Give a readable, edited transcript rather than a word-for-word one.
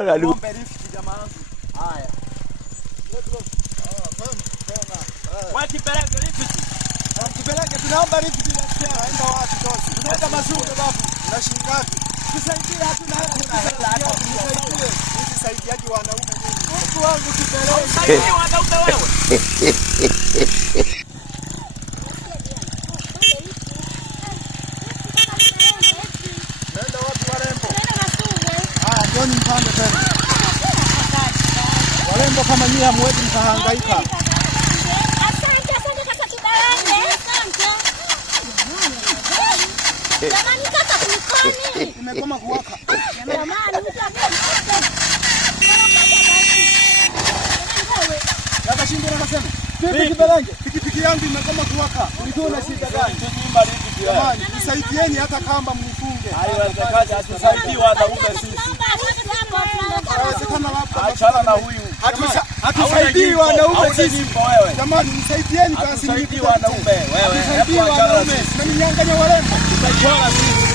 Ng'ombe lift jamaa. Haya. Wakipeleka lift. Wakipeleka tunaomba lift bila share, aenda wapi tosi? Tunaenda Mazungu babu. Na shilingi ngapi? Tusaidie hatuna hela. Hizi saidiaji wanaume nini? Mungu wangu kipeleke. Saidia wanaume wewe. Nenda wapi warembo? Nenda Mazungu. Njoni mpande tena. Warembo kama nyinyi hamwezi mkahangaika. Asante kaka tudawane. Asante. Jamani kaka kulikoni? Umekoma kuwaka. Jamani Kaka Shindira anasema, "Vipi kibelenge? Pikipiki yangu imekoma kuwaka. Ulikuwa na shida gani?" Jamani, nisaidieni hata kamba mnifunge. Haiwezekani atusaidie wanaume sisi. Achana na huyu. Hatusaidii wanaume sisi. Jamani nisaidieni basi nisaidie wanaume. Wewe hebu achana na sisi. Mninyang'anya warembo. Tutachora sisi.